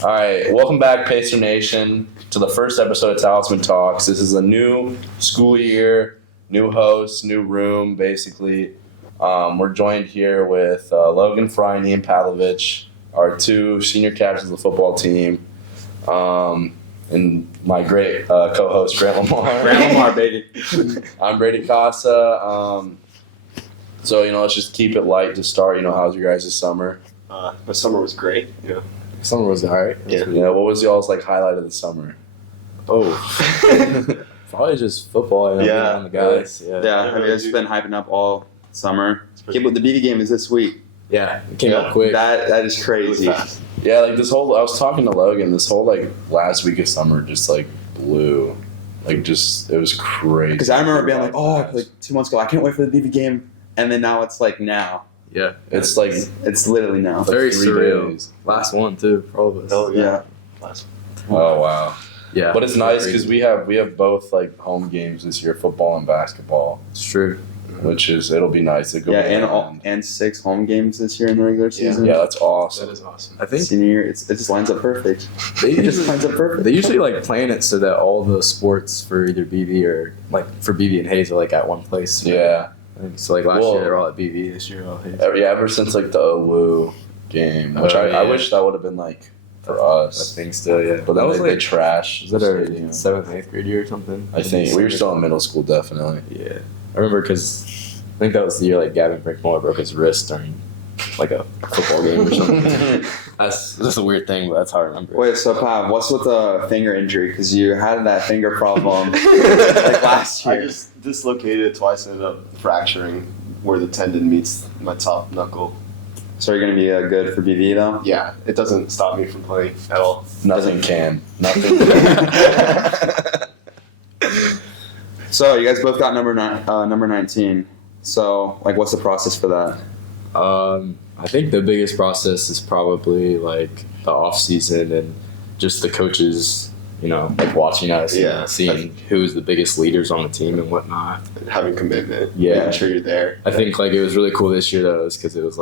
All right, welcome back, Pacer Nation, to the first episode of Talisman Talks. This is a new school year, new host, new room, basically. We're joined here with Logan Frye and Eion Pavlovich, our two senior captains of the football team, and my great co-host, Grant LaMar. Grant LaMar, baby. I'm Brady Kaasa. So, let's just keep it light to start. How's your guys' summer? My summer was great. Summer was alright. Yeah. What was y'all's highlight of the summer? Probably just football. On the guys. I mean, it's been hyping up all summer. The BB game is this week. Yeah, it came up quick. That is crazy. Really fast. Yeah, I was talking to Logan. This whole last week of summer just blew. It was crazy. Because I remember being 2 months ago, I can't wait for the BB game, and then now it's now. Yeah, it's literally now. Very 3 surreal. days. Last one too, for all of us. Oh yeah. Oh wow. Yeah, but it's nice because we have both home games this year, football and basketball. It's true. It'll be nice to go. And 6 home games this year in the regular season. Yeah, that's awesome. That is awesome. I think senior year, it just lines up perfect. They usually plan it so that all the sports for either BB or for BB and Hayes are at one place. Yeah. So last year they were all at BB. This year all Hayes. Ever since the OWU game, which I wish that would have been for us. I think still, yeah. But then they trash. Was that our 7th, 8th grade year or something? I think we were still in middle school, definitely. Yeah, I remember because I think that was the year Gavin Brinkmuller broke his wrist during a football game or something. That's a weird thing, but that's how I remember. Wait, so Pav, what's with the finger injury? Because you had that finger problem last year. I just dislocated it twice and ended up fracturing where the tendon meets my top knuckle. So you're going to be good for BB though? Yeah, it doesn't stop me from playing at all. Nothing can. Nothing. So you guys both got number 19. So what's the process for that? I think the biggest process is probably the off season and just the coaches, watching us and seeing who's the biggest leaders on the team and whatnot. Having commitment. Yeah. Making sure you're there. I think it was really cool this year though, because it was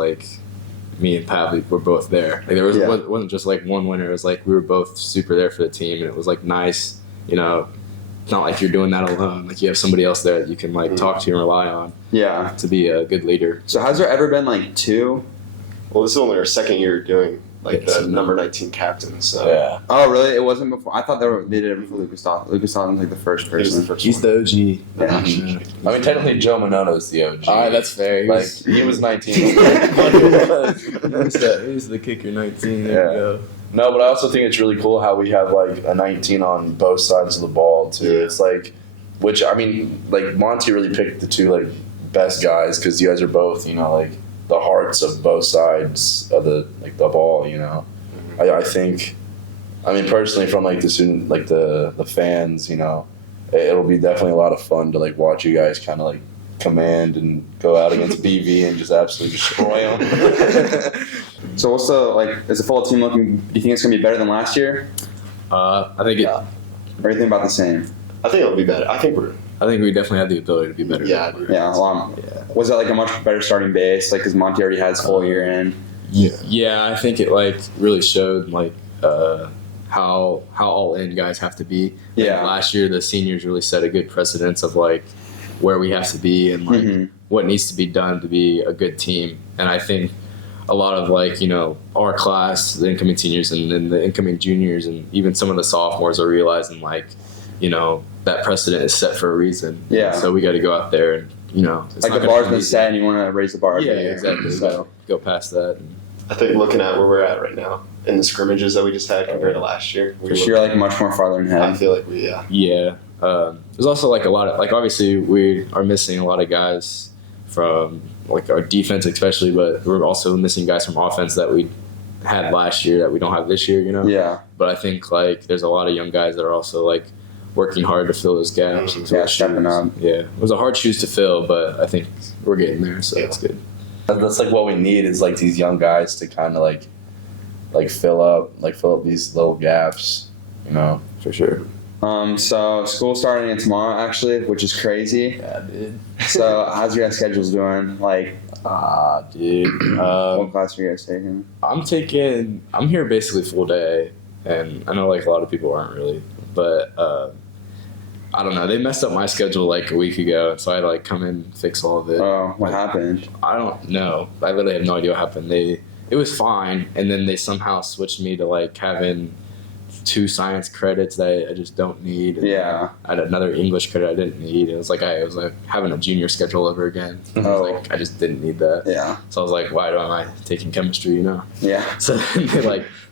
me and Pav were both there. There wasn't just one winner. It was we were both super there for the team, and it was nice. It's not like you're doing that alone. You have somebody else there that you can talk to and rely on. Yeah. To be a good leader. So has there ever been 2? Well, this is only our second year doing the number 19 captain. So yeah. Oh really? It wasn't before. I thought they did it before Lucas Dalton. Lucas Dalton's the first person. He's the OG. Yeah. I mean, technically, Joe Manono's the OG. All right, that's fair. He was 19. He's the kicker 19. There you go. No, but I also think it's really cool how we have a 19 on both sides of the ball too. Yeah. It's which I mean, Monty really picked the two best guys because you guys are both the hearts of both sides of the the ball. Mm-hmm. I think, I mean personally from the student the fans, it'll be definitely a lot of fun to watch you guys kind of command and go out against BV and just absolutely destroy them. So what's is the fall team looking? Do you think it's gonna be better than last year? I think Everything about the same. I think it'll be better. I think we definitely have the ability to be better. Yeah. Was that a much better starting base? Because Monty already has full year in. Yeah, I think it really showed how all in guys have to be. Yeah. Last year the seniors really set a good precedence of where we have to be and what needs to be done to be a good team. And I think a lot of our class, the incoming seniors and then the incoming juniors and even some of the sophomores are realizing that precedent is set for a reason. Yeah. So we got to go out there and it's the bar's been set and you want to raise the bar. Yeah, exactly. So go past that. I think looking at where we're at right now in the scrimmages that we just had compared to last year, you're much more farther ahead. I feel Yeah. There's also a lot of obviously we are missing a lot of guys from our defense especially, but we're also missing guys from offense that we had last year that we don't have this year. Yeah. But I think there's a lot of young guys that are also working hard to fill those gaps. Stepping up. Yeah, it was a hard shoes to fill, but I think we're getting there, so that's good. That's what we need is these young guys to kind of fill up these little gaps, For sure. So school's starting tomorrow actually, which is crazy. Yeah, dude. So how's your guys' schedules doing? Dude. What class are you guys taking? I'm here basically full day. and I know like a lot of people aren't really, but I don't know. They messed up my schedule like a week ago, so I had to like come in and fix all of it. Oh, what happened? I don't know. I really have no idea what happened. It was fine, and then they somehow switched me to like having 2 science credits that I just don't need. And Yeah. I had another English credit I didn't need. It was like I was like having a junior schedule over again. Oh. Like I just didn't need that. Yeah. So I was like, why am I taking chemistry? You know. Yeah. So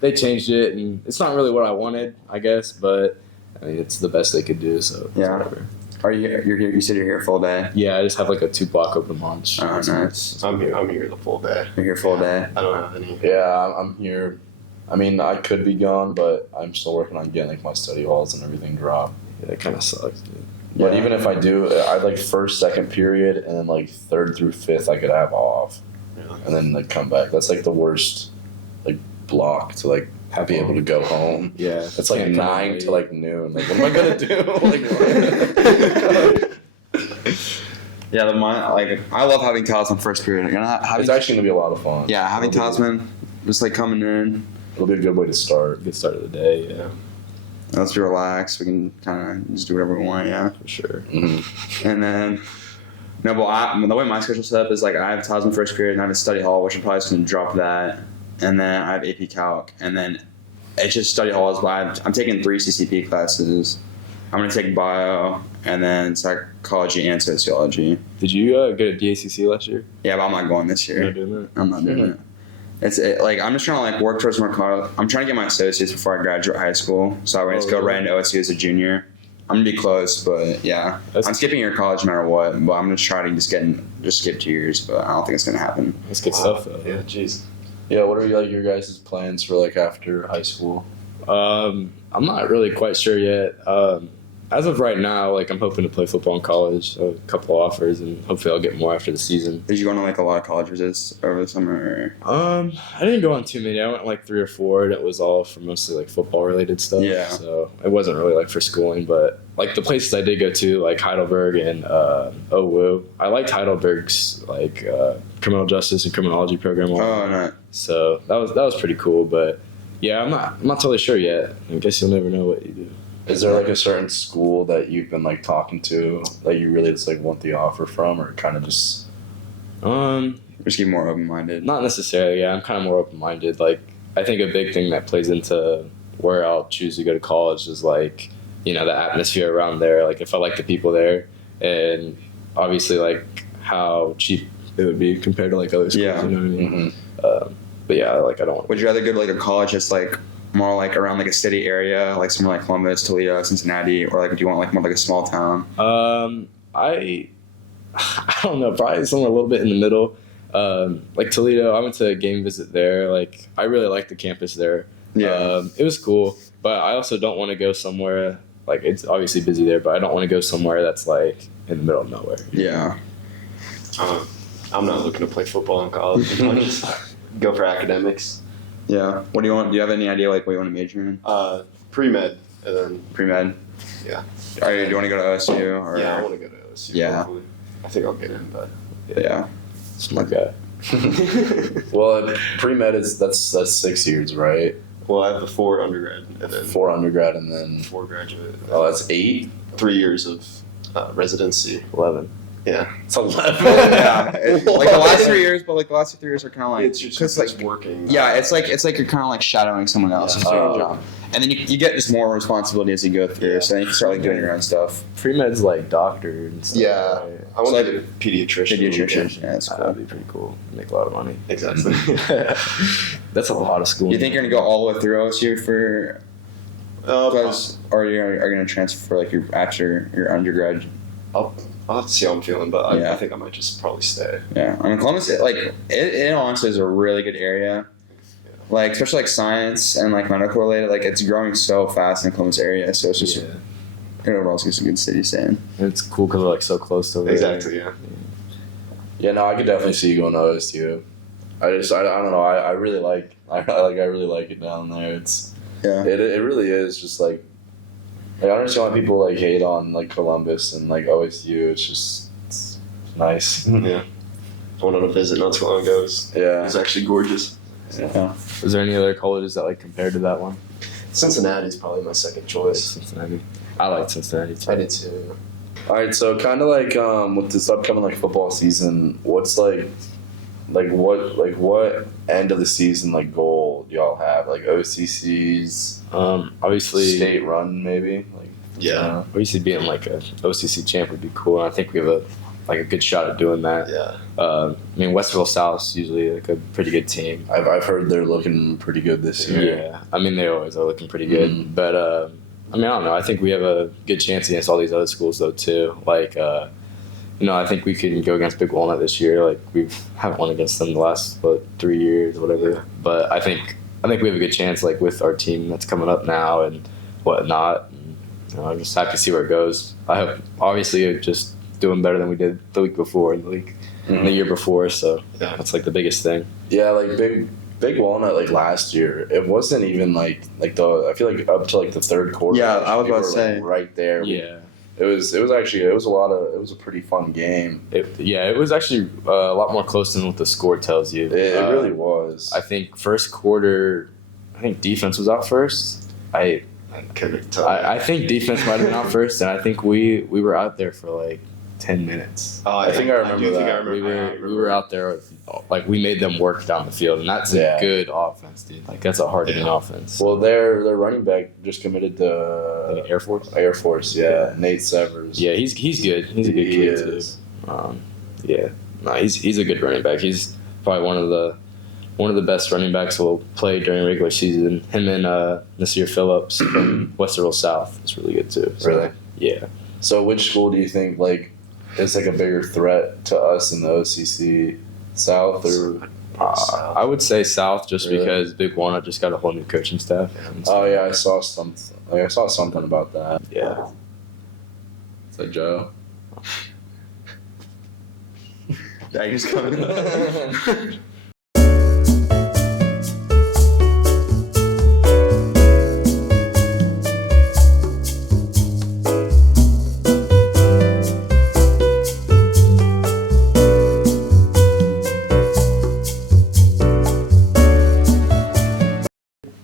they changed it, and it's not really what I wanted, I guess, but I mean it's the best they could do. So it's Yeah. whatever. Are you here? You said you're here full day. Yeah, I just have like a 2-block open lunch. Oh, nice. I'm here the full day. You're here full day. I don't have any. Yeah, I'm here. I mean, I could be gone, but I'm still working on getting like my study halls and everything dropped. Yeah, it kind of sucks. Dude. But Yeah. even if I do, I'd like first, second period, and then like 3rd through 5th, I could have off, Yeah. and then like come back. That's like the worst like block to like be able to go home. Yeah, It's like Can't come 9 late. to like noon. Like, what am I gonna do? Like, Yeah, I love having Talisman first period. it's actually gonna be a lot of fun. Yeah, having It'll be- Talisman just like coming in. It'll be a good way to start. Good start of the day. Yeah, Let's be relaxed. We can kind of just do whatever we want. Yeah. for sure. Mm-hmm. And then, no, but the way my schedule's set up is like I have Talisman first period and I have a study hall, which I'm probably just going to drop that. And then I have AP Calc. And then it's just study halls, but I'm taking 3 CCP classes. I'm going to take bio and then psychology and sociology. Did you get a DACC last year? Yeah, but I'm not going this You're year. not doing that. I'm not doing it. Like I'm just trying to like work towards my college. I'm trying to get my associates before I graduate high school, so I just go right into OSU as a junior. I'm gonna be close, but yeah, That's- I'm skipping year of college no matter what. But I'm gonna try to just skip 2 years, but I don't think it's gonna happen. That's good stuff though. Yeah, jeez. Yeah, what are like your guys' plans for like after high school? I'm not really quite sure yet. As of right now, like I'm hoping to play football in college. So a couple offers, and hopefully I'll get more after the season. Did you go on like a lot of college visits over the summer? I didn't go on too many. I went like 3 or 4, and it was all for mostly like football related stuff. Yeah. So it wasn't really like for schooling, but like the places I did go to, like Heidelberg and OWU. I liked Heidelberg's like criminal justice and criminology program. Oh no. So that was pretty cool. But yeah, I'm not totally sure yet. I guess you'll never know what you do. Is there like a certain school that you've been like talking to that you really just like want the offer from, or kind of just? Just get more open minded. Not necessarily. Yeah, I'm kind of more open minded. Like I think a big thing that plays into where I'll choose to go to college is like the atmosphere around there. Like if I like the people there, and obviously like how cheap it would be compared to like other schools. Yeah. You know what I mean? Mm-hmm. But yeah, like I don't. Would you rather go to like a college that's like more like around like a city area, like somewhere like Columbus, Toledo, Cincinnati, or like do you want like more like a small town? I don't know. Probably somewhere a little bit in the middle. Like Toledo, I went to a game visit there. Like I really liked the campus there. Yeah. It was cool, but I also don't want to go somewhere like it's obviously busy there, but I don't want to go somewhere that's like in the middle of nowhere. Yeah. I'm not looking to play football in college. I just go for academics. Yeah. What do you want? Do you have any idea like what you want to major in? Pre-med, and then Pre-med? Yeah. Do you want to go to OSU? Or? I want to go to OSU. Yeah. Hopefully. I think I'll get in, but Yeah. Smart guy. Well, pre-med that's 6 years, right? well, I have the 4 undergrad and then 4 undergrad and then 4 graduate. oh, that's 8. 3 years of residency. 11. Yeah, It's 11. Yeah. Like the last 3 years, but like the last 3 years are kind of like it's just 'cause, like working. yeah, it's like you're kind of like shadowing someone else Yeah. doing a job, and then you get just more responsibility as you go through. Yeah. So then you can start like doing your own stuff. Pre-med's like doctor and stuff. Yeah. right? I want So, to be a pediatrician. Pediatrician. Yeah, that's That'd cool. be pretty cool. Make a lot of money. Exactly. That's a lot of school. You think you're gonna go all the way through OSU for Uh, class, or are you gonna transfer for like your after your undergrad? I'll have to see how I'm feeling, but Yeah. I think I might just probably stay. Yeah, I mean Columbus, it honestly is a really good area. Like especially like science and like medical related, like it's growing so fast in the Columbus area. So it's just overall it's just a good city to stay in. It's cool because we're like so close to it. Exactly, yeah. Yeah, no, I could definitely see you going to OSU. I don't know. I really like I really like it down there. It's Yeah. it really is just like I understand why people like hate on like Columbus and like OSU. It's nice. Yeah. I went on a visit not too long ago. It Yeah. was actually gorgeous. Is there any other colleges that like compared to that one? Cincinnati's probably my second choice. Cincinnati. I like Cincinnati too. I did too. All right, so kind of like with this upcoming like football season, what's what end of the season like goal do y'all have? Like OCCs, Obviously, state run maybe. Like Yeah. obviously being like a OCC champ would be cool. And I think we have a good shot at doing that. Yeah. I mean, Westerville South's usually like a pretty good team. I've heard they're looking pretty good this year. Yeah, I mean they always are looking pretty good, Mhm. but I mean I don't know. I think we have a good chance against all these other schools though too. Like I think we can go against Big Walnut this year. Like we haven't won against them the last 3 years or whatever. Yeah. But I think we have a good chance like with our team that's coming up now and whatnot. And, I'm just happy to see where it goes. I hope obviously just doing better than we did the week before in the league, the year before. So Yeah. that's like the biggest thing. Yeah, like Big Walnut like last year, it wasn't even like the I feel like up to like the third quarter. Yeah, I was we about were, to say. like, right there. Yeah. It was a pretty fun game. It was actually a lot more close than what the score tells you. It really was. I think first quarter, defense was out first. I Couldn't tell. I think defense might have been out first, and I think we were out there for like 10 minutes. Oh, I think I remember do think that. I remember. We were out there like we made them work down the field, and that's Yeah. a good offense, dude. Like that's a hard hitting offense. Well, their running back just committed to Like Air Force. Air Force. Yeah, Nate Severs. Yeah, he's good. He's a good He kid is. too. He's a good running back. He's probably one of the best running backs we'll play during regular season. Him and Nasir Phillips from Westerville South is really good too. So, Really? Yeah. So, which school do you think like is like a bigger threat to us in the OCC South or? I would say South just Really? because Big Walnut just got a whole new coaching staff. And so- Oh yeah, I saw something about that. Yeah. Is that Joe? Yeah, he's coming.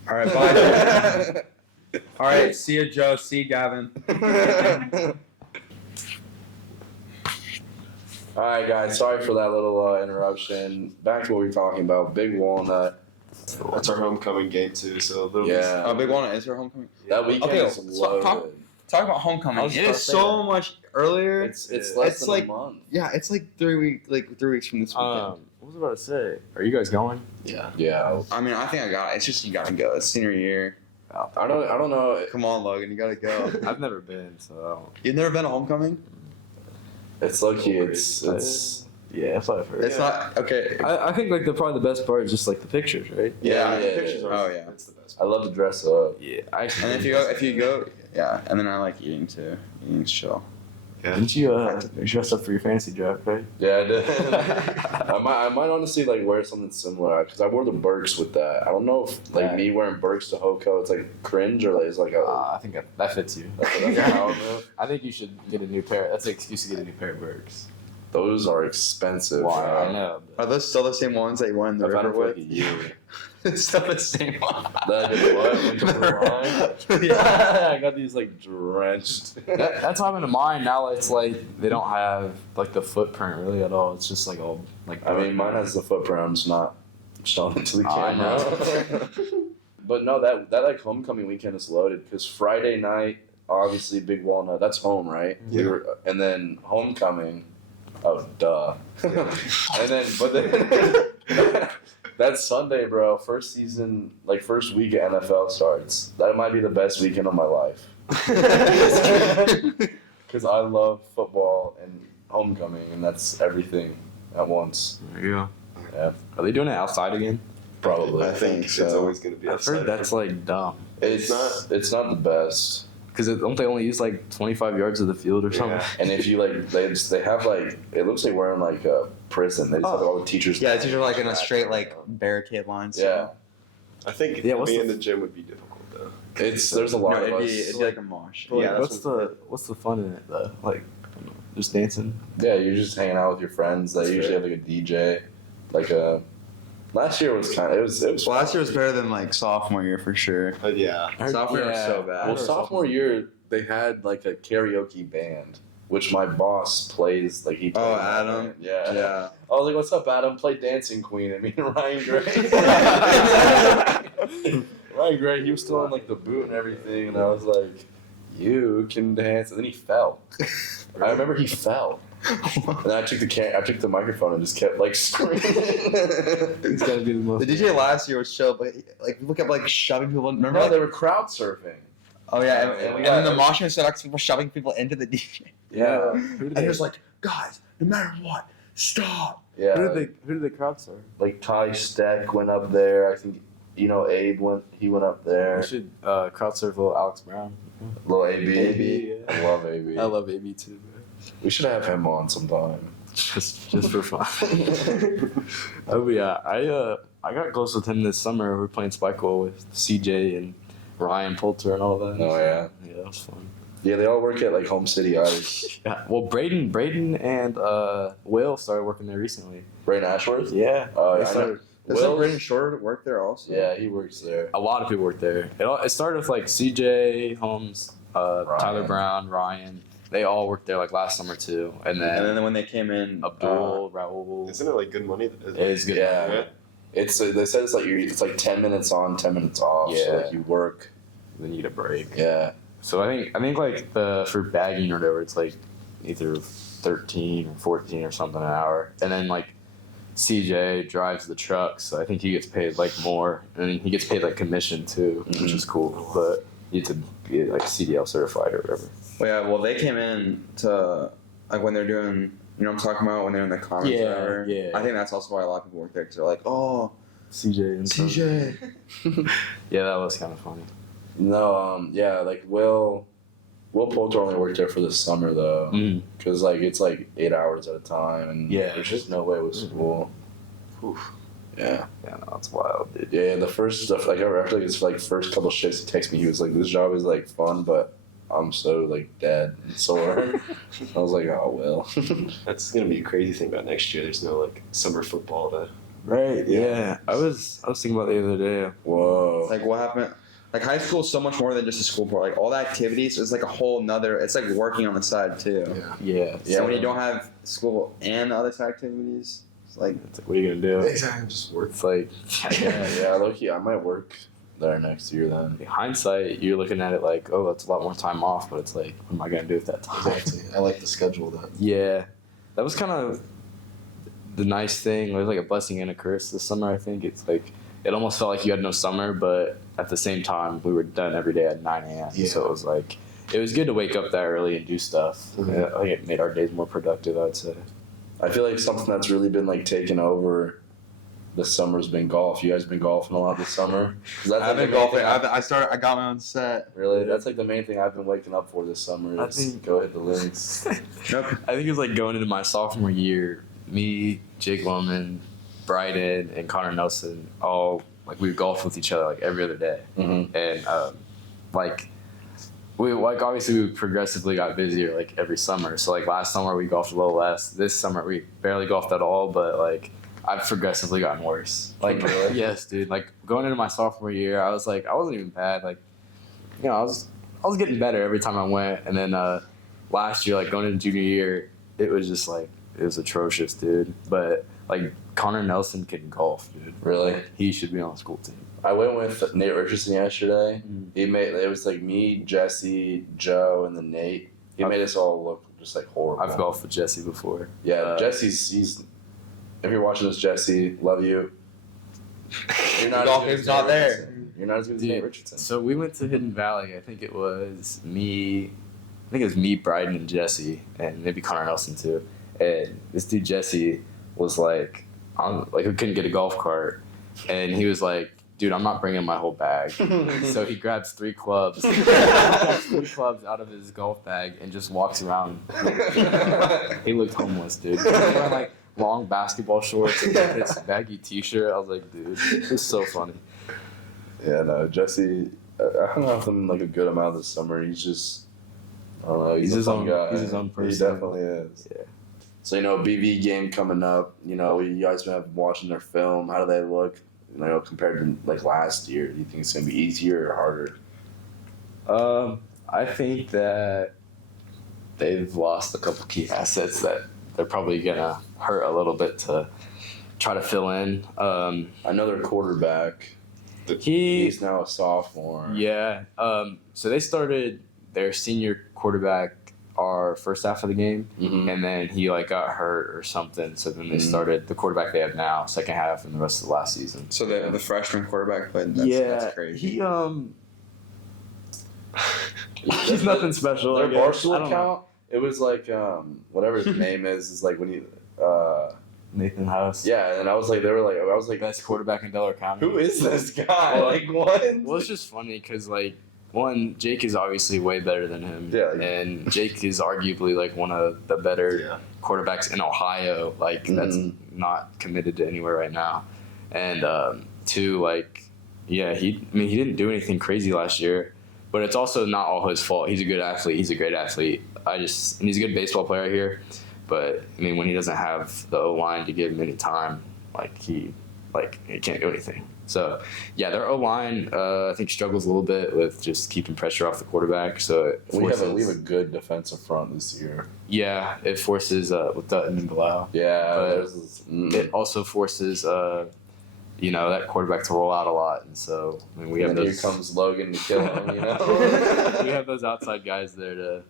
All right, bye. All right, see you, Joe. See you, Gavin. All right, guys. Sorry for that little interruption. Back to what we were talking about. Big Walnut. That's our homecoming game too. So a little Yeah. Oh, Big Walnut is her homecoming. That weekend Okay, is so talk- loaded. Talk about homecoming. was It just is about to say so much earlier. It's It's less than like- a month. Yeah, it's like 3 weeks from this weekend. What was I about to say? Are you guys going? Yeah. Yeah. I mean, I think I got it. It's just you gotta go. It's senior year. I don't know. Come on, Logan, you gotta go. I've never been, so I don't. You've never been to homecoming? It's low key. It's Yeah, that's what I've heard. It's not okay. I think like probably the best part is just like the pictures, right? Yeah, the yeah, pictures yeah. are. Oh, yeah. It's the best. I love to dress up. Yeah, I actually. And if you go, yeah. And then I like eating too. Eating's chill. Didn't you dress up for your fantasy draft, right? Yeah, I did. I might honestly like wear something similar because I wore the Birks with that. I don't know if like Yeah. me wearing Birks to Hoco, it's like cringe or like it's like a. I think that fits you. That's a power move. I think you should get a new pair. That's an excuse to get a new pair of Birks. Those are expensive. I know. Are those still the same ones that you won in the I've had river them for like with? a year. It's still the same one. That is what? Like the line? Yeah. I got these like drenched. That's what I'm into mine now. It's like they don't have like the footprint really at all. It's just like all like. I mean, mine has the footprint. I'm just not showing it to the I camera. But no, that like homecoming weekend is loaded because Friday night, obviously Big Walnut. That's home, right? Yeah. And then homecoming. Oh, duh. but then that's Sunday, bro. First season, like first week of NFL starts. That might be the best weekend of my life. Because I love football and homecoming, and that's everything at once. There you go. Yeah, Are they doing it outside again? probably. I think it's always going to be I've outside. heard that's like dumb. It's not the best. Because don't they only use like 25 yards of the field or something? Yeah. And if you like, they have like, it looks like we're in like a prison. They just have all the teachers. Yeah, it's usually like in a straight like barricade line. So. Yeah, I think Yeah, what's being the- in the gym would be difficult though. there's a lot No, of it'd us. be like a mosh. But, like, Yeah, that's what's the fun in it though? Like, I don't know, just dancing. Yeah, you're just hanging out with your friends. They That's usually fair. have like a DJ, like a Last year was kind of it was. Well, last year was better than like sophomore year for sure. Yeah. Sophomore year was so bad. Well, sophomore year they had like a karaoke band, which my boss plays. Like he. Oh, played in that Adam? band. Yeah. Yeah. I was like, "What's up, Adam? Play Dancing Queen." And me and Ryan Gray. Ryan Gray, he was still on like the boot and everything, and I was like, "You can dance," and then he fell. I remember he fell. And then I took the microphone and just kept like screaming. It's gotta be the most. The DJ last year was chill, but like people kept like shoving people. Remember? No, Like, they were crowd surfing. oh yeah, and we and got- then the mosh pit started people shoving people into the DJ. Yeah, And he was like, guys, no matter what, stop. yeah. Who did they crowd serve? Like Ty Steck went up there. I think Abe went. He went up there. We should crowd serve little Alex Brown. Little AB. AB, yeah. I love AB. I love AB too, bro. We should have him on sometime. Just for fun. Oh yeah, I got close with him this summer. We were playing Spikeball with CJ and Ryan Poulter and all that. Oh yeah. Yeah, that was fun. Yeah, they all work at like Home City Ice. Yeah. Well, Braden and Will started working there recently. Braden Ashworth. Yeah. Oh, They yeah, I started- know. Doesn't Will- Braden Shore work there also? Yeah, he works there. A lot of people worked there. It started with like CJ, Holmes, Tyler Brown, Ryan. They all worked there like last summer too. And And then then when they came in, Abdul, Raul. Isn't it like good money? It is good. Yeah. It's they said it's like 10 minutes on, 10 minutes off. So Yeah. like you work. Then you get a break. Yeah. So I think like for bagging or whatever, it's like either 13 or 14 or something an hour. And then like CJ drives the truck, so I think he gets paid like more, and he gets paid like commission too, which is cool. But you have to be like CDL certified or whatever. well, yeah, well, they came in to like when they're doing, you know what I'm talking about, when they're in the comments Yeah, or whatever. yeah. I think that's also why a lot of people work there because they're like, oh, CJ and CJ. Yeah, that was kind of funny. No, yeah, like Will Poulter only worked there for the summer though, Mm. because like it's like 8 hours at a time, and Yeah. there's just no way with school. Oof. Yeah, Yeah, no, that's wild, dude. yeah. The first stuff, like after like his like first couple shifts, he texted me. He was like, "This job is like fun, but I'm so like dead and sore." I was like, "Oh well." That's gonna be a crazy thing about next year. There's no like summer football to. Right? Yeah. I was thinking about it the other day. Whoa. Like what happened? Like high school is so much more than just a school part. Like all the activities is like a whole nother. It's like working on the side too. Yeah. So when you don't have school and other activities, it's like It's like, what are you gonna do? Exactly. Just work. It's like, Yeah, low-key, I might work there next year then. in hindsight, you're looking at it like, oh, that's a lot more time off, but it's like, what am I gonna do with that time? Exactly. I like the schedule that. Yeah, that was kind of the nice thing. It was like a blessing and a curse this summer. I think it's like it almost felt like you had no summer, but at the same time, we were done every day at 9 a.m. Yeah. So it was like it was good to wake up that early and do stuff. Mhm. I think it made our days more productive. I'd say. I feel like something that's really been like taken over this summer's been golf. You guys been golfing a lot this summer? 'Cause that's I've like been the main golfing. thing I got my own set. Really, that's like the main thing I've been waking up for this summer. I Is think- go hit the links. Nope. I think it was like going into my sophomore year. Me, Jake Loman, Bryden, and Connor Nelson all like we golfed with each other like every other day. Mm-hmm. And like we like obviously we progressively got busier like every summer. So like last summer we golfed a little less. This summer we barely golfed at all, but like I've progressively gotten worse. Like Really? yes, dude. Like going into my sophomore year, I was like I wasn't even bad. Like you know, I was getting better every time I went. And then last year, like going into junior year, it was just like it was atrocious, dude. But like Connor Nelson can golf, dude. Really? Like, he should be on the school team. I went with Nate Richardson yesterday. Mm. He made it was like me, Jesse, Joe, and then Nate. He made us all look just like horrible. I've golfed with Jesse before. Yeah, he's. If you're watching this, Jesse, love you. You're not. Golf as good game's as not Nate there. Richardson. You're not as good as Dude, Nate Richardson. So we went to Hidden Valley. I think it was me, Bryden, and Jesse, and maybe Connor Nelson too. And this dude Jesse was like, we couldn't get a golf cart, and he was like, "Dude, I'm not bringing my whole bag." So he grabs 3 clubs, out of his golf bag, and just walks around. He looked homeless, dude. He was wearing like long basketball shorts and like, this baggy T-shirt. I was like, dude, this is so funny. Yeah, no, Jesse. I hung out with him like a good amount this summer. He's just, I don't know. He's a He's his fun own- guy. he's his own He person. definitely is. Yeah. So, BV game coming up. You guys been watching their film. How do they look? Compared to like last year, do you think it's gonna be easier or harder? I think that they've lost a couple key assets that they're probably gonna hurt a little bit to try to fill in. I know their quarterback. He's now a sophomore. Yeah. So they started their senior quarterback our first half of the game, and then he got hurt or something. So then they started the quarterback they have now, second half, and the rest of the last season. So the freshman quarterback played. That's crazy. He's nothing special. Their I guess. Barstool I don't know. account. It was like whatever his name is like when he. Nathan House. Yeah, and I was like, Best quarterback in Delaware County. who is this guy? What? Well, it's just funny because one, Jake is obviously way better than him. Yeah. And Jake is arguably one of the better quarterbacks in Ohio. That's not committed to anywhere right now. And two, he didn't do anything crazy last year, but it's also not all his fault. He's a good athlete. He's a great athlete. And he's a good baseball player here. But when he doesn't have the O-line to give him any time, he can't do anything. So yeah, their O-line I think struggles a little bit with just keeping pressure off the quarterback. So we have a good defensive front this year. Yeah, it forces with Dutton and Bilal. Yeah, but it also forces that quarterback to roll out a lot, and so we have here comes Logan to kill him. We have those outside guys there to.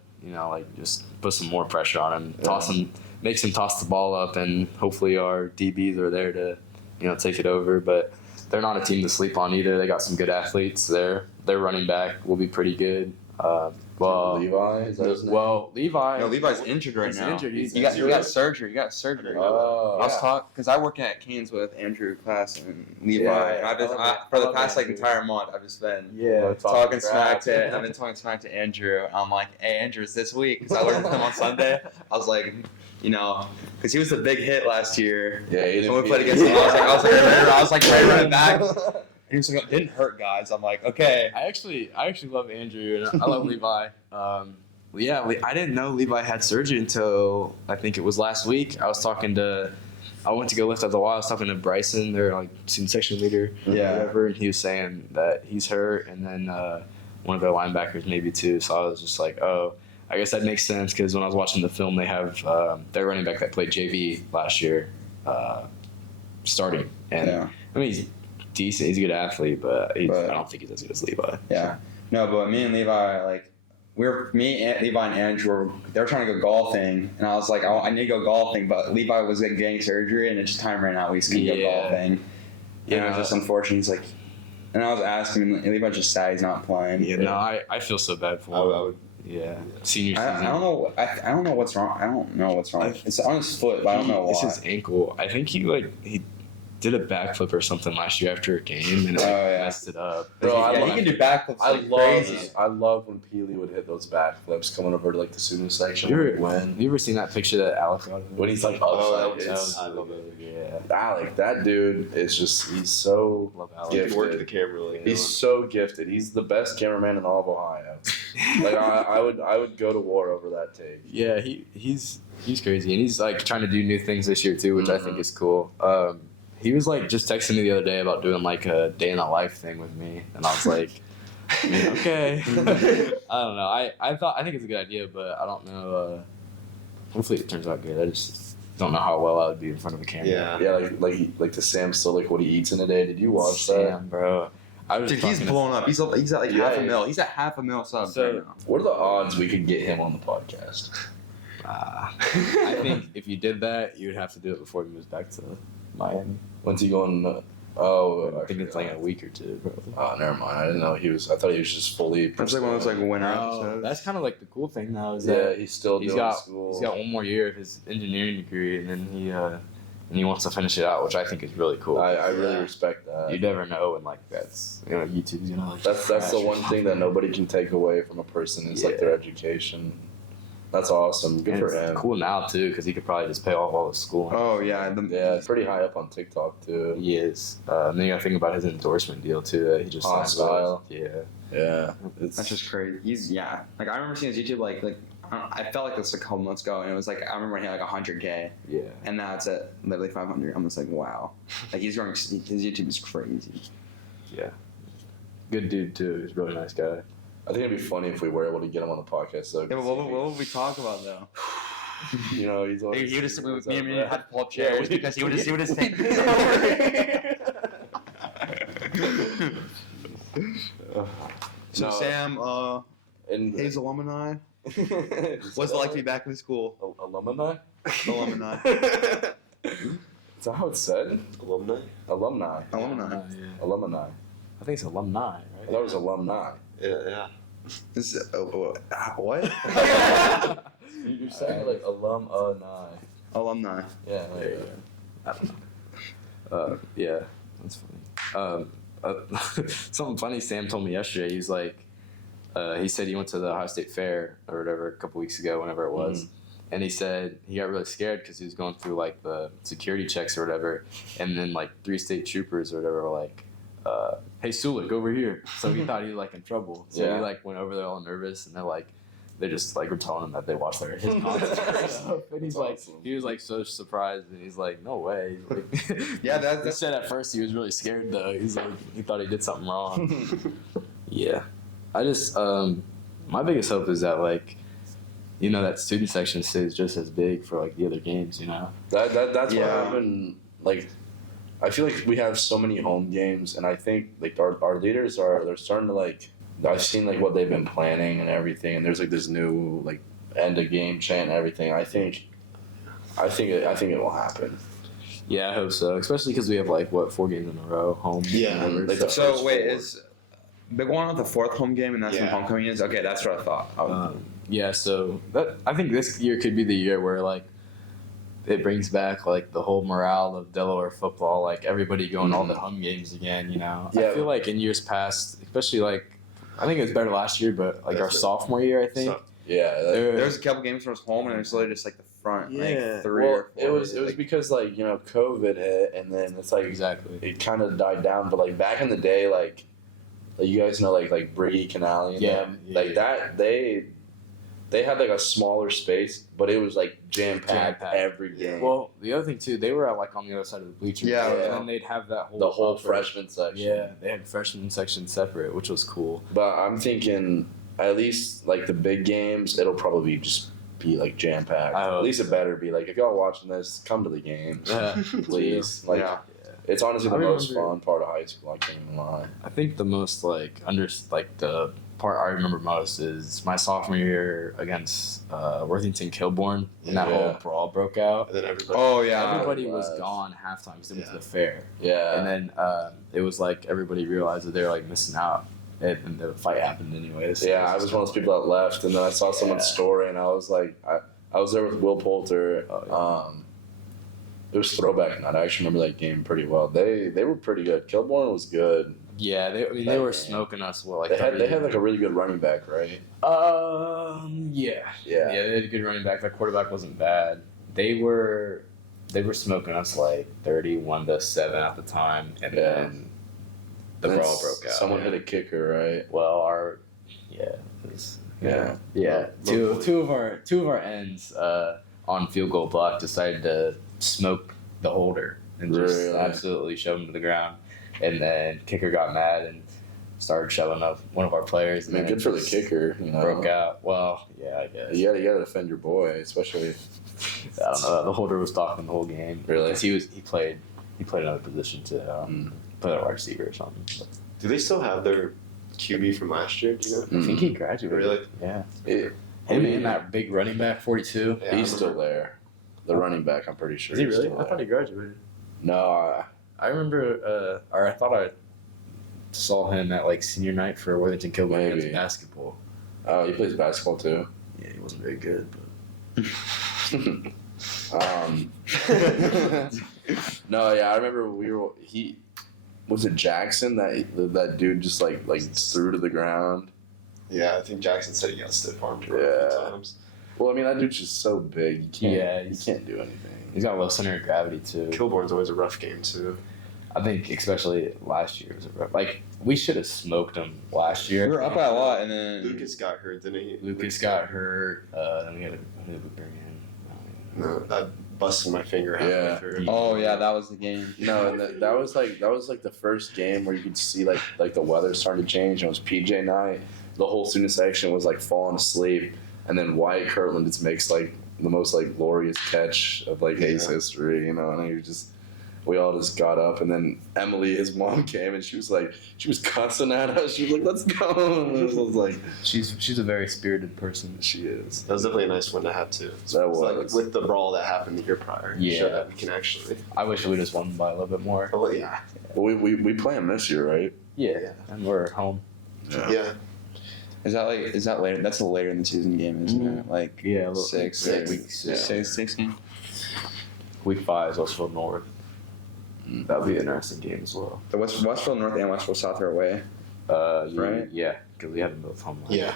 Just put some more pressure on him, makes him toss the ball up, and hopefully our DBs are there to, take it over. But they're not a team to sleep on either. They got some good athletes there. Their running back will be pretty good. Levi, is that his name? Levi. No, Levi's injured right now. Injured. He got surgery. Oh, I was talking because I work at Canes with Andrew Class and Levi. Yeah, And for the past entire month, I've just been talking smack to. I've been talking smack to Andrew. I'm like, hey, Andrew, it's this week because I worked with him on Sunday. I was like, because he was the big hit last year. Yeah, when we played against him, I was ready to run it back. And he was like, it didn't hurt, guys. I'm like, okay. I actually love Andrew and I love Levi. I didn't know Levi had surgery until I think it was last week. I went to go lift up the wall. I was talking to Bryson, their student section leader, or whatever, and he was saying that he's hurt, and then one of their linebackers maybe too. So I was just like, oh, I guess that makes sense because when I was watching the film, they have their running back that played JV last year starting, and he's decent. He's a good athlete, but I don't think he's as good as Levi. Yeah. No, but me and Levi, Levi and Andrew, they were trying to go golfing, and I was like, I need to go golfing, but Levi was getting surgery, and it's just time ran out. We couldn't go golfing. Yeah, it was just unfortunate. He's like, and I was asking him, and Levi just sad he's not playing. Yeah, no, I feel so bad for him. Senior season. I don't know. I don't know what's wrong. I don't know what's wrong. It's on his foot, but I don't know why. It's his ankle. I think he did a backflip or something last year after a game and messed it up. Bro, he can do backflips crazy. I love when Peely would hit those backflips coming over to the student section. You ever seen that picture that Alec got? When he's upside, I love it. Yeah, Alec, that dude is he's so gifted. He worked the camera really. He's so gifted. He's the best cameraman in all of Ohio. I would go to war over that take. Yeah, he's crazy, and he's trying to do new things this year too, which I think is cool. He was just texting me the other day about doing a day in the life thing with me, and I was like, okay. I don't know. I think it's a good idea, but I don't know. Hopefully it turns out good. I just don't know how well I would be in front of a camera. Yeah, to Sam still what he eats in a day. Did you watch Sam, bro? Dude, he's blown up. He's at half a mil. He's at half a mil subs right now. What are the odds we could get him on the podcast? I think if you did that, you would have to do it before he moves back to Miami. When's he going? I think it's a week or two, probably. Oh, never mind. I didn't know he was. I thought he was just fully. That's one of those winter episodes. That's kind of the cool thing now. Is he's still doing school. He's got one more year of his engineering degree, and then he wants to finish it out, which I think is really cool. I really respect that. You never know, and that's YouTube. That's the one thing that nobody can take away from a person is their education. That's awesome. Good for him. Cool now too, because he could probably just pay off all his school. Oh yeah, he's pretty high up on TikTok too. He is. And then you got to think about his endorsement deal too. That he just signed. Style. Yeah. Yeah. That's just crazy. I remember seeing his YouTube I felt like this a couple months ago, and it was like I remember when he had like 100K, Yeah. and now it's at literally 500. I'm just like, wow, like he's growing. His YouTube is crazy. Yeah. Good dude too. He's a really nice guy. I think it'd be funny if we were able to get him on the podcast. Though, Yeah, but what would we talk about though? you know, he's always. He would just me and me Yeah. had to pull up chairs Yeah, because he would just say. So No. Sam, And Hayes alumni. What's it like to be back in school? Alumni? Alumni. Is that how it's said? Alumni? Alumni. Alumni. Yeah. Alumni. I think it's alumni, I right? thought it was alumni. Yeah. This is, what? You're saying like alumni. Alumni. Yeah. There you go. I don't know. Yeah, that's funny. Something funny Sam told me yesterday. He's like, he said he went to the Ohio State Fair or whatever a couple weeks ago, whenever it was. And he said he got really scared because he was going through like the security checks or whatever. And then like 3 state troopers or whatever were like, hey, Sulik, over here. So he thought he was like in trouble. So Yeah. he like went over there all nervous, and they just like were telling him that they watched his content. And he's like, awesome. he was like so surprised, and he's like, no way. He's like, Yeah, he that's said at first he was really scared though. He's like, he thought he did something wrong. Yeah, I just my biggest hope is that like, you know, that student section stays just as big for like the other games. You know. That's Yeah. what I've been like. I feel like we have so many home games, and I think like our leaders they're starting to like. I've seen like what they've been planning and everything, and there's like this new like end of game chant and everything. I think it will happen. Yeah, I hope so. Especially because we have like 4 games in a row home. Yeah. whatever. Like the so. first Wait, 4. is they're going on with the 4th home game, and that's when Yeah. homecoming is? Okay, that's what I thought. Yeah, so I think this year could be the year where like it brings back like the whole morale of Delaware football, like everybody going all the home games again. You know, Yeah. I feel like in years past, especially like I think it was better last year, but like our That's it. sophomore year, I think So- Yeah. There's a couple games where it's home, and it's literally just like the front, like 3 Well, or 4. it was like, because like COVID hit, and then it's like exactly. it kind of died down. But like back in the day, like you guys know like Brady Canali and Yeah, them, yeah, like yeah. that they had like a smaller space, but it was like jam packed Jam-packed. every game. Well, the other thing too, they were like on the other side of the bleachers. Yeah, and yeah. then they'd have that whole the whole buffer. freshman section. Yeah, they had freshman section separate, which was cool. But I'm thinking at least like the big games, it'll probably just be like jam packed. I hope At least it so. better be like if y'all watching this, come to the games, Yeah, please. Like Yeah. it's honestly the I most remember- fun part of high school. I can't even lie. I think the most the part I remember most is my sophomore year against Worthington Kilbourne when that Yeah. whole brawl broke out. And then everybody. oh yeah, Everybody it was was. gone halftime because they went to Yeah. the fair, Yeah. and then it was like everybody realized that they were like missing out, and the fight happened anyways. Yeah, I was one of those people that left, and then I saw someone's Yeah. story, and I was like, I was there with Will Poulter. Oh, yeah. It was throwback night. I actually remember that game pretty well. They were pretty good. Kilbourne was good. Yeah, they That were game. smoking us. Well, like They had like a really good running back, right? Yeah. Yeah. They had a good running back. Their quarterback wasn't bad. They were smoking us like 31-7 at the time, and Yeah. then the And then brawl broke out. Someone hit a kicker, right? Well, it was, Yeah. Two of our ends on field goal block decided to smoke the holder and just Really? absolutely shove him to the ground, and then kicker got mad and started shoving up one of our players. I And mean, then good it for the just kicker. You know, Broke out. Well, yeah, I guess. You gotta defend your boy, especially. I don't know. The holder was talking the whole game. Really? Because he played another position to play a wide receiver or something. But Do they still have their QB from last year? Do you know? I think he graduated. Really? Yeah. It- Him and that big running back, 42. Yeah, he's I still remember. there. The running back, I'm pretty sure. Is he he's really? still I thought there. he graduated. No, I remember, or I thought I saw him at like senior night for Worthington Kilburn Maybe. against basketball. oh, he plays basketball too. Yeah, he wasn't very good, but No, yeah, I remember was it Jackson that dude just like threw to the ground. Yeah, I think Jackson said he got stiff armed a few Yeah. times. Well, I mean that dude's just so big. You can't. Yeah, you can't do anything. he's got a low center of gravity too. Kilbourne's always a rough game too. I think especially last year was like we should have smoked them last year. We were up by a lot, and then Lucas got hurt, didn't he? Lucas got hurt. Then we had who did we bring in? No, I busted my finger halfway Yeah. through. oh yeah, that was the game. No, and that was like the first game where you could see like the weather starting to change. And it was PJ night. The whole student section was like falling asleep, and then Wyatt Kirtland just makes like the most like glorious catch of like Ace history, you know. And you're just, we all just got up, and then Emily, his mom, came and she was cussing at us. She was like, "Let's go!" And it was like, She's a very spirited person. she is. That was definitely a nice one to have too. That It's like was. with the brawl that happened the year prior. Yeah. Show that we can actually. I wish we just won by a little bit more. Oh yeah. We play them this year, right? Yeah, and we're home. Yeah. Is that later? That's a later in the season game, isn't it? Like Yeah, a little- six, week six game. Week 5 is Westfield North. That'll be an interesting game as well. The Westfield North and Westfield South are away. Right? Yeah, because we haven't both home. Yeah.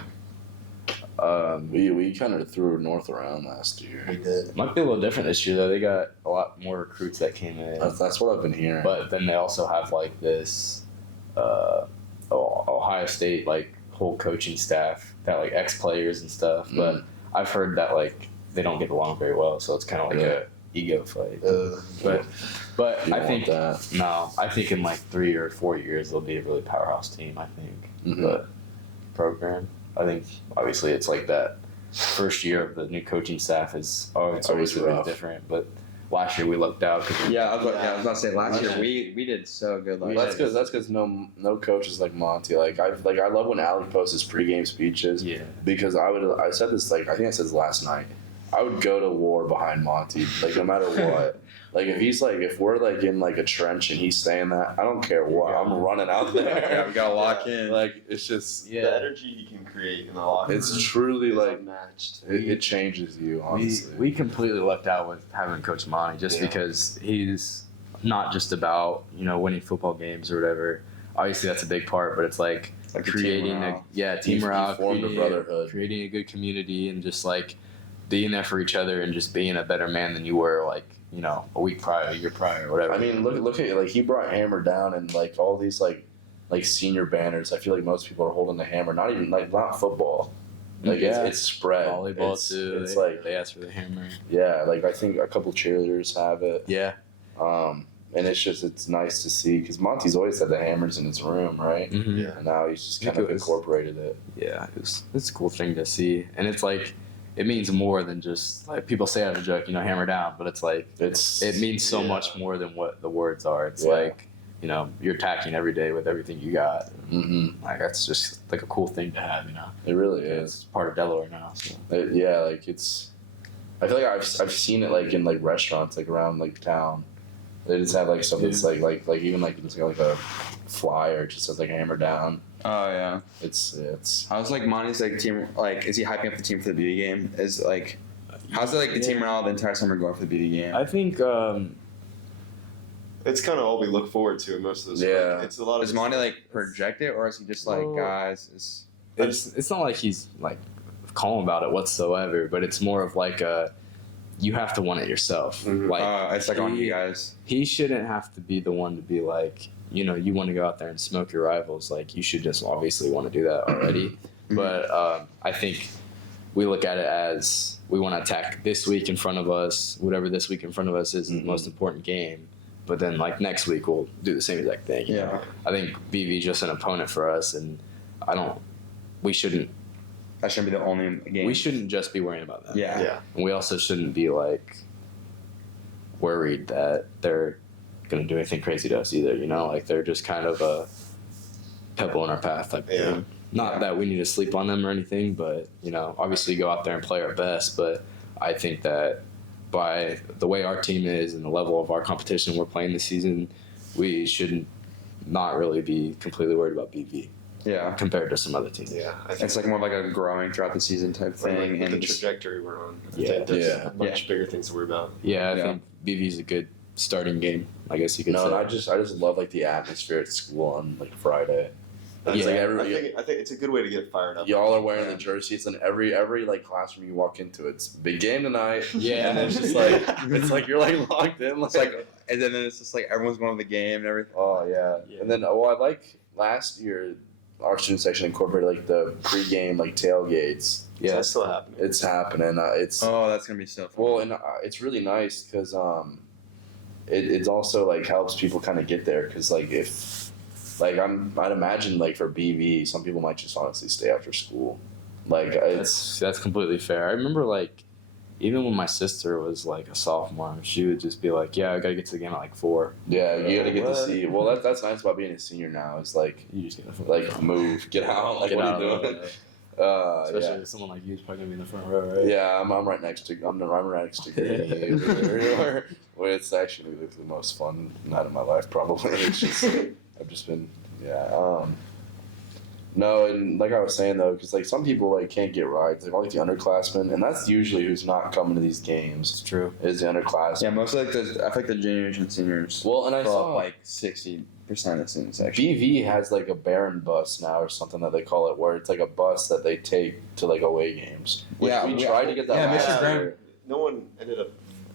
We kind of threw North around last year. We did. Might be a little different this year though. They got a lot more recruits that came in, That's what I've been hearing. but then they also have like this Ohio State like whole coaching staff that like ex players and stuff. But I've heard that like they don't get along very well, so it's kind of like a ego fight. But You I don't think want that. no, I think in like 3 or 4 years they'll be a really powerhouse team. I think Mhm. the program. I think obviously it's like that first year of the new coaching staff is It's always obviously rough. different. But last year we lucked out because Yeah, I was about to say last year we did so good. Like That's because no coaches like Monty. I love when Alec posts his pregame speeches. yeah. Because I said this I think I said this last night. I would go to war behind Monty, like no matter what. Like if we're like in like a trench and he's saying that, I don't care what. I'm running out there. yeah, we gotta lock in. Like it's just The energy he can create in the locker room. it's truly is like unmatched. it changes you honestly. We completely lucked out with having Coach Monty just Yeah. because he's not just about winning football games or whatever. Obviously that's a big part, but it's like Like the team creating morale. team He morale, formed a creating brotherhood. creating a good community, and just like being there for each other and just being a better man than you were like a week prior, a year prior, or whatever. I mean, look at like he brought Hammer down and like all these like senior banners. I feel like most people are holding the hammer. Not even not football. Like it's spread. volleyball it's, too. It's they asked for the hammer. yeah. Like I think a couple cheerleaders have it. Yeah. And it's nice to see because Monty's always had the hammers in his room, right? Mm-hmm. Yeah. And now he's just I think kind of it was- incorporated it. Yeah, it's a cool thing to see, and it's like it means more than just like people say out of a joke, hammer down, but it's like it means so Yeah. much more than what the words are. It's Yeah. like you're attacking every day with everything you got. Mm-hmm. Like that's just like a cool thing to have, It really is. It's part of Delaware now. So. Yeah, like it's. I feel like I've seen it like in like restaurants like around like town. They just have like something that's like even like it's like a flyer just says like hammer down. Oh yeah. It's. How's like Monty's like team? Like, is he hyping up the team for the beauty game? Is like, how's it like the team morale the entire summer going for the beauty game? I think It's kind of all we look forward to in most of this. Yeah. It's a lot of. Does Monty like project it, or is he just like, Well, guys? it's not like he's like calm about it whatsoever, but it's more of like you have to want it yourself. Mhm. Like It's like on you guys. he shouldn't have to be the one to be like, you want to go out there and smoke your rivals. Like, you should just obviously want to do that already. But I think we look at it as we want to attack this week in front of us, whatever this week in front of us is the most important game. But then, like, next week we'll do the same exact thing. you know? Yeah. I think BV is just an opponent for us, and we shouldn't That shouldn't be the only game. we shouldn't just be worrying about that. Yeah. Yeah. And we also shouldn't be like worried that they're going to do anything crazy to us either. Like they're just kind of a pebble in our path type of Yeah. thing. Not that we need to sleep on them or anything, but obviously go out there and play our best. But I think that by the way our team is and the level of our competition we're playing this season, we should not really be completely worried about BV Yeah. compared to some other teams. Yeah. I think It's like more like a growing throughout the season type thing, the and just, trajectory we're on. I Yeah. think there's Yeah. much bigger things to worry about. Yeah, I Yeah. think BV's a good starting game, I guess you could No, say. and I just love like the atmosphere at school on like Friday. It's Yeah. like I think it's a good way to get fired up. y'all are wearing the jerseys, and every like classroom you walk into, it's big game tonight. Yeah. And it's just like you're like locked in. it's like and then it's just like everyone's going to the game and everything. Oh yeah. And then I like last year our student section incorporated like the pregame like tailgates. Yeah, that's still happening. It's happening. It's Oh, that's gonna be so fun. well, and it's really nice because it's also like helps people kind of get there because like if like I'd imagine like for BV some people might just honestly stay after school. Like it's That's completely fair. I remember like even when my sister was like a sophomore, she would just be like, "Yeah, I gotta get to the game at like 4." yeah, you gotta get to What? see. Well, that's nice about being a senior now. Is like You just get like move, get out. Like Get what out are you of the doing? way. Yeah. Especially someone like you is probably gonna be in the front row, right? Yeah, I'm right next to I'm right next to Grady. Where it's actually the most fun night of my life probably. It's just I've just been no, and like I was saying though, because like some people like can't get rides, like all like the underclassmen, and that's usually who's not coming to these games. It's true. Is the underclassmen. Yeah, most of like I feel like the juniors and seniors. Well, and I fill saw up like 60% of the student section. BV has like a Baron bus now or something that they call it, where it's like a bus that they take to like away games. Which Yeah, we yeah. tried to get that Yeah, last Mr. Graham- year. No one ended up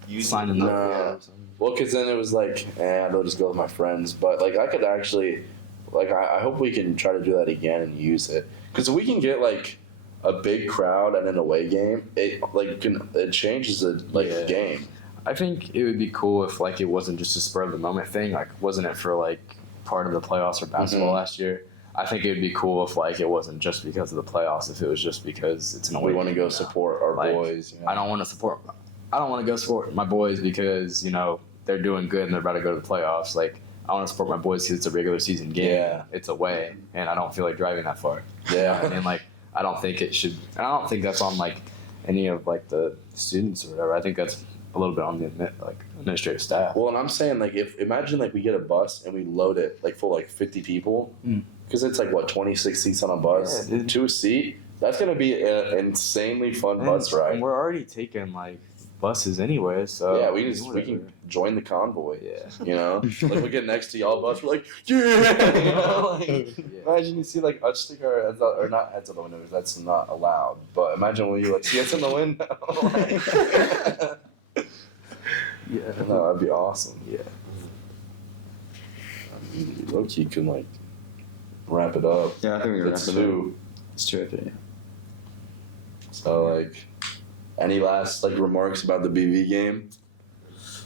using Signing it. up. No. Yeah, or something. Well, because then it was like, I'll just go with my friends. But like, I could actually, like, I hope we can try to do that again and use it. Because if we can get like a big crowd at an away game, it changes the Yeah. game. I think it would be cool if like it wasn't just a spur of the moment thing. Like, wasn't it for like part of the playoffs or basketball Mhm. last year? I think it would be cool if like it wasn't just because of the playoffs. If it was just because it's an away We want to game go now. support our Like, boys. I don't want to support. I don't want to go support my boys because they're doing good and they're about to go to the playoffs. Like, I want to support my boys because it's a regular season game. Yeah. It's away, and I don't feel like driving that far. Yeah. And like, I don't think it should. And I don't think that's on like any of like the students or whatever. I think that's a little bit on the like administrative staff. Well, and I'm saying like imagine like we get a bus and we load it like full like 50 people Mm. because it's like what 26 seats on a bus, Yeah, dude. 2 seat. That's gonna be an insanely fun bus ride. And we're already taking like buses anyway, so Yeah, we whatever. can join the convoy. Yeah. You know, like we get next to y'all bus, we're like, yeah. You know, like, Yeah. imagine you see like us stick our heads out, or not heads on the windows. That's not allowed. But imagine when you like see us in the window. Yeah. No, that'd be awesome. Yeah. I mean, low-key can like wrap it up. Yeah, I think we That's wrap it up. 2. It's 2 after 8. So like, any last like remarks about the BV game?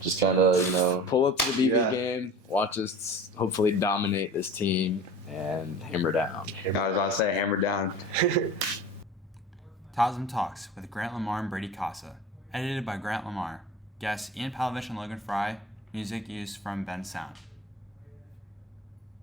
Just kind of Pull up to the BV Yeah. game, watch us hopefully dominate this team and hammer down. I was about to say hammer down. Talisman Talks with Grant LaMar and Brady Kaasa. Edited by Grant LaMar. Guests Eion Pavlovich and Logan Frye. Music used from Ben Sound.